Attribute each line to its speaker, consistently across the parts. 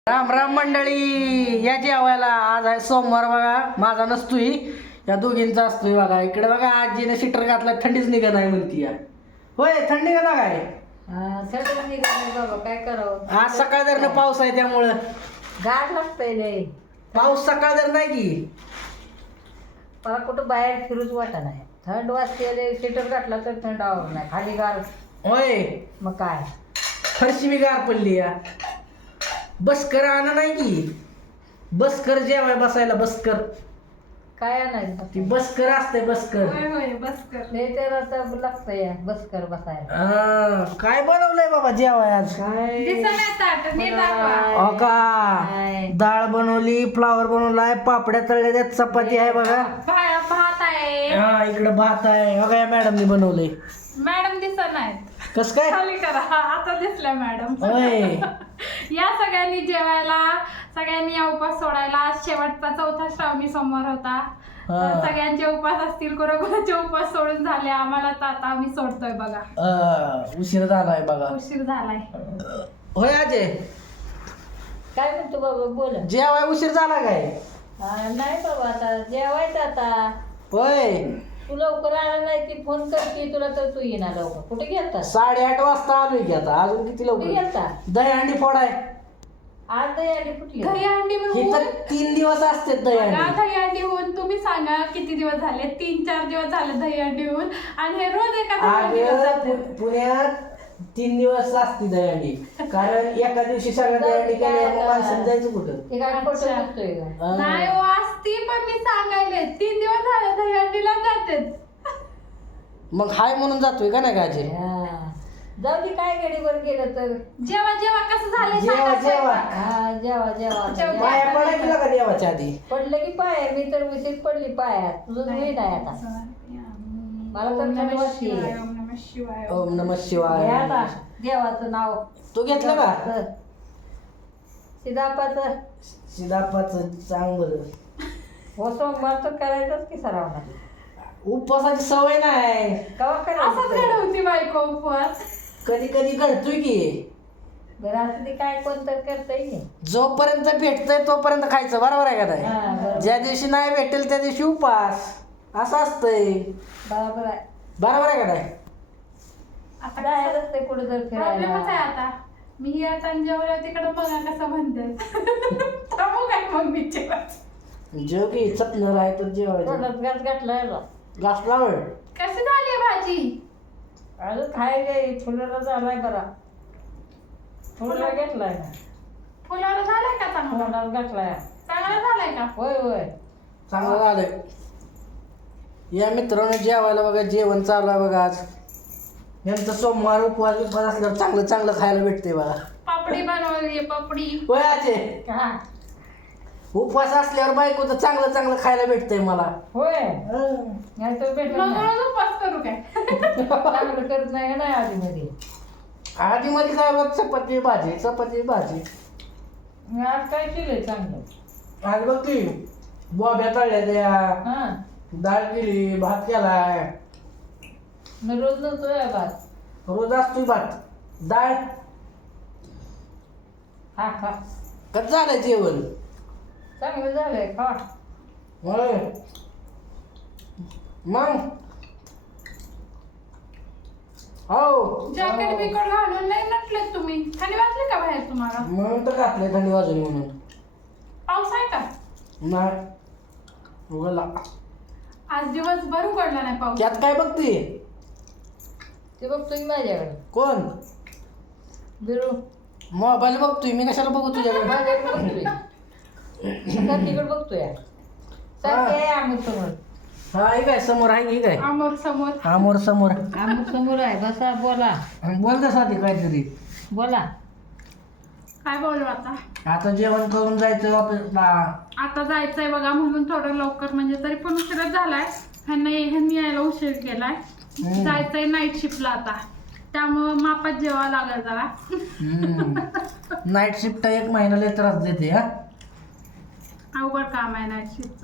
Speaker 1: राम राम मंडळी, या जेवायला. आज आहे सोमवार बघा. माझा नसतोय, या दोघींचा असतोय बघा. इकडे बघा आजीने सिटर घातला, थंडीच निघत नाही म्हणती या. होय, थंडी का काय?
Speaker 2: सगळं निघालं बाबा, काय करावं.
Speaker 1: आज सकाळ दर पाऊस आहे त्यामुळं
Speaker 2: गाड लागतंय लय.
Speaker 1: पाऊस सकाळ दर नाही की
Speaker 2: मला कुठं बाहेर फिरूच वाटा नाही. थंड वाजते, स्वेटर घातला तर थंड आवड नाही. खाली गार.
Speaker 1: होय,
Speaker 2: मग काय
Speaker 1: फरशी बी गार पडली या. बसकर आणा नाही की, बसकर जेवाय बसायला बसकर.
Speaker 2: काय नाही
Speaker 1: ती बसकर असते बसकर.
Speaker 2: लय त्याला तर लागतंय बसकर बसायला.
Speaker 1: काय बनवलंय बाबा जेवाय आज?
Speaker 2: काय
Speaker 1: हो का,
Speaker 2: काय?
Speaker 1: डाळ बनवली, फ्लावर बनवलाय, पापड्या तळल्या, त्यात चपाती आहे बघा.
Speaker 3: भात आहे.
Speaker 1: हा, इकडे भात आहे बघा. या मॅडमने बनवले.
Speaker 3: मॅडम दिसत नाहीत.
Speaker 1: कस काय?
Speaker 3: खाली करा. आता दिसल्या मॅडम.
Speaker 1: होय,
Speaker 3: या सगळ्यांनी जेवायला, सगळ्यांनी या उपास सोडायला. आज शेवटचा 4था श्रावणी सोमवार होता. तर सगळ्यांचे उपास असतील, कोणाकोणाचे उपास सोडून झाले. आम्हाला तर आता आम्ही सोडतोय बघा.
Speaker 1: उशीर झालाय बघा.
Speaker 3: उशीर झालाय.
Speaker 1: होय अजय,
Speaker 2: काय म्हणतो बाबा, बोल.
Speaker 1: जेवाय उशीर झाला काय?
Speaker 2: नाही बाबा, आता जेवायचं आता.
Speaker 1: होय,
Speaker 2: तू लवकर आला नाही की फोन करते तुला, तर तू येणार लवकर. कुठे गेलता?
Speaker 1: 8:30 वाजता आलोय की आता. अजून किती
Speaker 2: कुठे
Speaker 1: लवकर?
Speaker 2: गेलता?
Speaker 1: दहीहंडी फोडाय.
Speaker 2: आज दही फुटली.
Speaker 3: दहीहंडी
Speaker 1: ही
Speaker 3: होऊन
Speaker 1: तर 3 दिवस असते दहीहंडी.
Speaker 3: दहीहंडी होऊन तुम्ही सांगा किती दिवस झाले? 3-4 दिवस झाले दहीहंडी होऊन. आणि हे रोज एका दहीहंडीवर जाते.
Speaker 1: पुण्यात 3 दिवस असते दहीहंडी. कारण एका दिवशी सगळ्या दहीहंडी केल्यावर मग माणसाने जायचं कुठं?
Speaker 2: ते काय फोटो
Speaker 3: अच्छा.
Speaker 2: निघतोय का?
Speaker 3: नाही हो, असती, पण मी सांगायले 3 दिवस झाले दहीहंडीला जाते.
Speaker 1: मग हाय म्हणून जातोय का नाही गाजे?
Speaker 2: हा. जाऊ दे, काय गडीवर गेलं तर.
Speaker 3: जेव्हा जेव्हा कसं झालंय
Speaker 1: जेवा
Speaker 3: सांगा
Speaker 1: जेवा.
Speaker 3: स्वयंपाक.
Speaker 2: हा, जेवा जेवा
Speaker 3: जेवा.
Speaker 1: पाया
Speaker 2: जेवा.
Speaker 1: पडा केला का देवाच्या आधी?
Speaker 2: पडलं की पाय, मी तर उशीर पडली पायात. तुझं वेळ आहे आता. मला तर
Speaker 3: ओम नमः
Speaker 2: थंडी वाजते.
Speaker 3: शिवाय, ओम नमः शिवाय.
Speaker 1: ओम नमः
Speaker 2: घे
Speaker 1: शिवाय.
Speaker 2: आता देवाचं नाव.
Speaker 1: तू घेतलं का?
Speaker 2: सिद्धापाचं.
Speaker 1: सिदापाचं चांगलं.
Speaker 2: हो, सोमवार तर करायचंच की सरावला.
Speaker 1: उपवासाची सवय नाही.
Speaker 2: कवा
Speaker 3: असंच
Speaker 2: करायचं?
Speaker 3: घडवती बायको उपवास.
Speaker 1: कधी कधी घडतोय की.
Speaker 2: बरं असं ते काय कोणतं करता येईल.
Speaker 1: जोपर्यंत भेटतंय तोपर्यंत खायचं. बरोबर आहे का
Speaker 2: हा,
Speaker 1: नाही?
Speaker 2: बरोबर.
Speaker 1: ज्या दिवशी नाही भेटेल त्या दिवशी उपास. असं असतंय.
Speaker 2: बरोबर आहे.
Speaker 1: बरोबर आहे का नाही?
Speaker 3: आता
Speaker 2: जायलाच ते कुठं जर
Speaker 3: प्रॉब्लेमच आहे
Speaker 2: फिरायला.
Speaker 3: आता. मी ही आता जेवढ्या तिकडं बघा कसं म्हणते. थांबू काय मग मी जेवण.
Speaker 1: जेवगी चपणार आहे तर जेवायचं.
Speaker 2: तोंडात घास घातलाय ना.
Speaker 1: घासलावर
Speaker 3: कशी झाली भाजी?
Speaker 2: अजून खाय गे फुलाला झालाय बरा. फुलाला घेतलाय ना.
Speaker 3: फुलावर झालाय का चांगला?
Speaker 2: तोंडात घातलाय.
Speaker 3: चांगला झालाय का?
Speaker 2: होय होय.
Speaker 1: चांगलं झालंय. या मित्रांनो जेवायला बघा, जेवण चालू आहे बघा. आज यांचं सोमवार उपवास असल्यावर चांगलं चांगलं खायला भेटते बघा.
Speaker 3: पापडी बनवली, पापडी.
Speaker 1: होय आजे,
Speaker 2: हा.
Speaker 1: उपवास असल्यावर बायकोचं चांगलं चांगलं खायला भेटतंय मला.
Speaker 2: होय. नाही तर भेटत
Speaker 3: मग
Speaker 2: नाही.
Speaker 3: रोज उपवास करू काय?
Speaker 2: चांगलं करत नाही ना आधी मध्ये.
Speaker 1: आधी मध्ये काय बघ, चपाती भाजी, चपाती भाजी.
Speaker 2: मी आज काय केलंय चांगलं.
Speaker 1: आज बघ की बोब्या तळल्या त्या,
Speaker 2: हा.
Speaker 1: डाळ केली, भात केलाय.
Speaker 2: मी रोज नव्हतोय भात.
Speaker 1: रोज असतोय भात डाळ.
Speaker 2: हा खा.
Speaker 1: कसं झालंय जेवण?
Speaker 2: चांगलं झालंय खा.
Speaker 1: होय. मग हो,
Speaker 3: जॅकेट बिकट घालून नाही नटलेत तुम्ही. खाली वाजले का बाहेर तुम्हाला?
Speaker 1: म्हणून तर घातलंय थंडी वाजून म्हणून.
Speaker 3: पाऊस आहे का?
Speaker 1: नाही उघडला.
Speaker 3: आज दिवसभर उघडला नाही पाऊस.
Speaker 1: त्यात काय बघते?
Speaker 2: ते बघतोय माझ्याकडे.
Speaker 1: कोण?
Speaker 2: बिरू.
Speaker 1: मोबाईल बघतोय मी, कशाला बघू तुझ्याकडे?
Speaker 2: माझ्याकडे बघतोय. तिकडे बघतोय. सारखे आम्ही समोर.
Speaker 1: हा, हे काय समोर आहे की काय?
Speaker 3: समोर समोर.
Speaker 1: समोर समोर.
Speaker 2: आम्ही समोर आहे. बसा बोला.
Speaker 1: बोल साठी काहीतरी.
Speaker 2: बोला.
Speaker 3: काय बोलू आता?
Speaker 1: आता जेवण करून जायचं ऑफिसला.
Speaker 3: आता जायचंय बघा, म्हणून थोडं लवकर, म्हणजे तरी पण उशीरच झालाय. ह्यांनी यायला उशीर केलाय. जायचंय नाईट शिफ्टला आता, त्यामुळं मापात जेवावं लागेल जरा.
Speaker 1: नाईट शिफ्ट 1 महिन्याला त्रास देते. हा,
Speaker 3: अवघड काम आहे नाईट शिफ्टचं.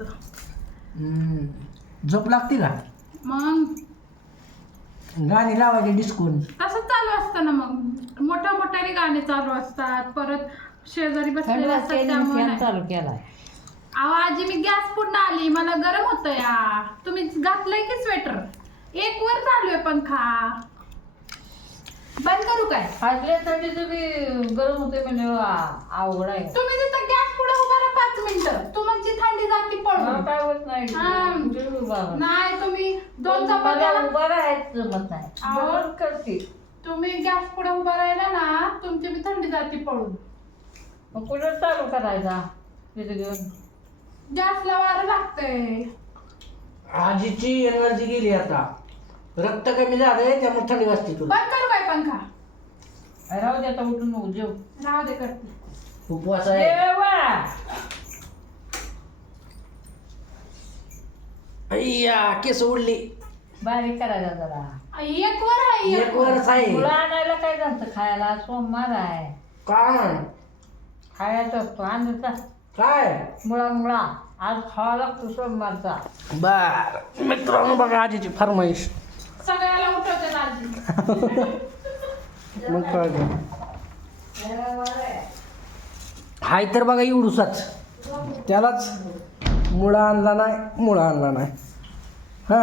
Speaker 1: झोप लागते का?
Speaker 3: मग
Speaker 1: गाणी लावायची डिस्कोन.
Speaker 3: तसंच चालू असतं ना. मग मोठ्या मोठ्याने गाणी चालू असतात. परत शेजारी
Speaker 2: थंड
Speaker 3: बसलेले असतात
Speaker 2: वाजते
Speaker 3: त्यामुळे
Speaker 2: फॅन
Speaker 3: नाही.
Speaker 2: चालू केलाय.
Speaker 3: अहो आजी मी गॅस पुढं आली, मला गरम होतं या. तुम्ही घातलंय की स्वेटर? एक वर चालू आहे पंखा. बंद करू काय?
Speaker 2: फाटल्या थंडी तुम्ही गरम होते म्हणजे अवघड आहे.
Speaker 3: तुम्ही तिथं गॅस पुढे उभा राहा 5 मिनिटं, तुमची थंडी जाती
Speaker 2: मला
Speaker 3: पळून.
Speaker 2: काय होत नाही.
Speaker 3: हा.
Speaker 2: कुठे उभा राहा.
Speaker 3: नाही तुम्ही 2
Speaker 2: मला
Speaker 3: चपात्याला
Speaker 2: उभं राहायचं जमत नाही.
Speaker 3: अहो.
Speaker 2: बरोबर करते.
Speaker 3: तुम्ही गॅस पुढे उभा राहिला ना, तुमची बी थंडी जाती पळून.
Speaker 2: मग कूलर चालू करायचा तिथे घेऊन.
Speaker 3: गॅसला वारं लागतंय.
Speaker 1: आजीची एनर्जी गेली आता, रक्त कमी झालंय त्यामुळे थंडी वाजते तुला.
Speaker 3: बंद करू काय पंखा?
Speaker 2: राहू दे आता उठून नको जेव.
Speaker 3: राहू दे करते.
Speaker 1: उपवास आहे.
Speaker 2: जेवा.
Speaker 1: अय्या केस उडली.
Speaker 2: बारीक करायचा जरा.
Speaker 3: एक वर आहे
Speaker 1: एक वरच आहे.
Speaker 2: मुलं आणायला काय जातं खायला? सोमवार आहे.
Speaker 1: काय
Speaker 2: खायचा असतो आणायचा.
Speaker 1: काय
Speaker 2: मुळा आज खावा लागतो सोमवारचा.
Speaker 1: बर मित्रांनो बघा आजीची फरमाईश.
Speaker 3: सगळ्याला उठवते आजी.
Speaker 1: मग काय हाय तर बघा एवढूसाच, त्यालाच मुळा आणला नाही. हा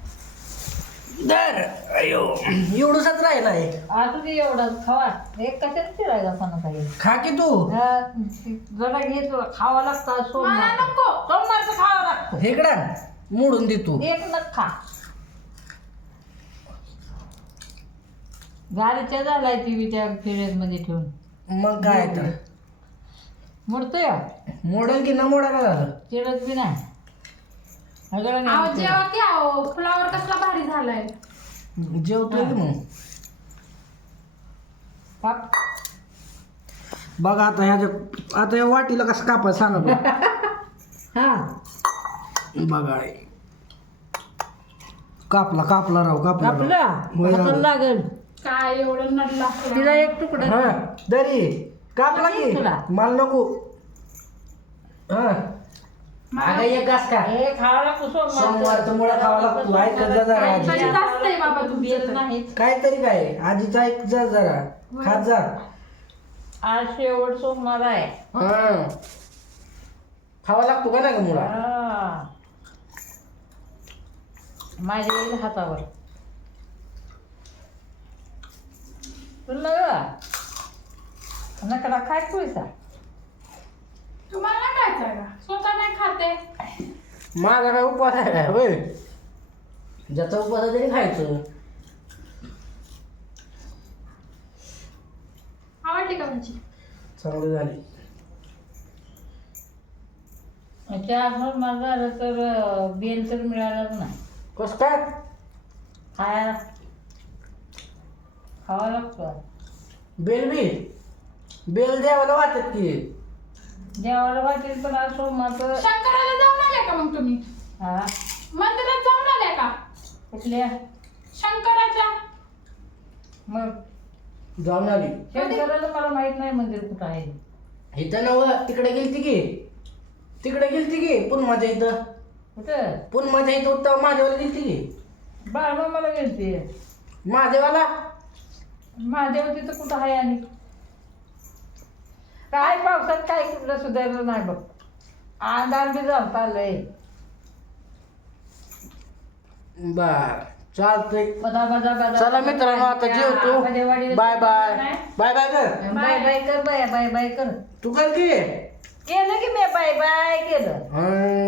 Speaker 1: दर अयो एवढूसाच राहिला आहे.
Speaker 2: आता ते एवढाच खावा. एक कशात फिरायचा असताना काही
Speaker 1: खा की तू.
Speaker 2: जरा घेतो खावा लागतो आज
Speaker 3: मला
Speaker 2: सोमवार.
Speaker 3: नको.
Speaker 2: सोमवारचं खावा लागतो.
Speaker 1: हेकडा मोडून दे तू.
Speaker 2: एक नग खा. गाडीच्या झालाय ती त्या फिरेज मध्ये ठेवून.
Speaker 1: मग काय तर
Speaker 2: मोडतोय
Speaker 1: मोडल की न मोडायला झालं.
Speaker 2: चिरत बी नाही. सगळं
Speaker 3: अहो
Speaker 2: नाही
Speaker 3: जेव्हा की अहो फ्लावर कसला भारी झालाय.
Speaker 1: जेवतोय की मग.
Speaker 2: पाप.
Speaker 1: बघा आता या वाटीला कसं कापाय सांगा बरं.
Speaker 2: हा
Speaker 1: बघा कापला राव कापला
Speaker 2: आपला
Speaker 1: होय राव.
Speaker 2: हाताला लागल.
Speaker 3: काय एवढं नडला
Speaker 2: तिला एक तुकडा
Speaker 1: हा दरी कापला की
Speaker 2: तुला.
Speaker 1: मला नको. हा अगं एक घास का
Speaker 2: हे खावा लागतो
Speaker 1: सोमवारचं मुळा खावा लागतो. ऐकत जा जरा
Speaker 3: काहीतरी
Speaker 1: आजीचं.
Speaker 3: जास्त आहे बाबा
Speaker 2: बेल
Speaker 3: तुमचं.
Speaker 2: नाही.
Speaker 1: काहीतरी काय आजीचं ऐक जा जरा. खात जा.
Speaker 2: आज शेवट सोमवार आहे.
Speaker 1: हा खावा लागतो का नाही का मुळा.
Speaker 2: हा. माझ्या येईल हातावर. तुला नकडा काय पैसा.
Speaker 3: तुम्हाला नाही खायचं का? स्वतः नाही खाते.
Speaker 1: माझा काय उपवास आहे काय होय. ज्याचा उपवास आहे त्याने खायचं.
Speaker 3: आवडली का भाजी?
Speaker 1: चांगली झाली.
Speaker 2: चार सोमवार झालं तर बेल तर मिळालंच नाही.
Speaker 1: कस काय
Speaker 2: खायला खावा लागतो.
Speaker 1: बेल द्यावाला वाटत की.
Speaker 2: जेवायला वाटेल पण आज सोमवारचं.
Speaker 3: शंकराला जाऊन आल्या का मग तुम्ही?
Speaker 2: हा
Speaker 3: मंदिरात जाऊन आल्या का?
Speaker 2: कुठल्या
Speaker 3: शंकराच्या?
Speaker 2: मग
Speaker 1: जाऊन आली.
Speaker 2: शंकराला मला माहित नाही मंदिर कुठं आहे.
Speaker 1: इथं नव तिकडे गेलती की पुन्हा इथं
Speaker 2: कुठं
Speaker 1: माझ्या इथं उत्तम माझ्यावाला गेलती की.
Speaker 2: बाळमा मला गेलते.
Speaker 1: माझ्यावाला
Speaker 2: महादेव तिथं कुठं आहे आणि काय पावसात काय कुठलं सुधारलं नाही बघ. अंधार बी झालता लय.
Speaker 1: बर चालतंय.
Speaker 2: बदा बदा बदा.
Speaker 1: चला मित्रांनो आता जेवतो. बाय बाय बाय बाय कर.
Speaker 2: बाय बाय कर बाय बाय बाय कर.
Speaker 1: तू कर की.
Speaker 2: केलं की मी बाय बाय केलं.
Speaker 1: हं.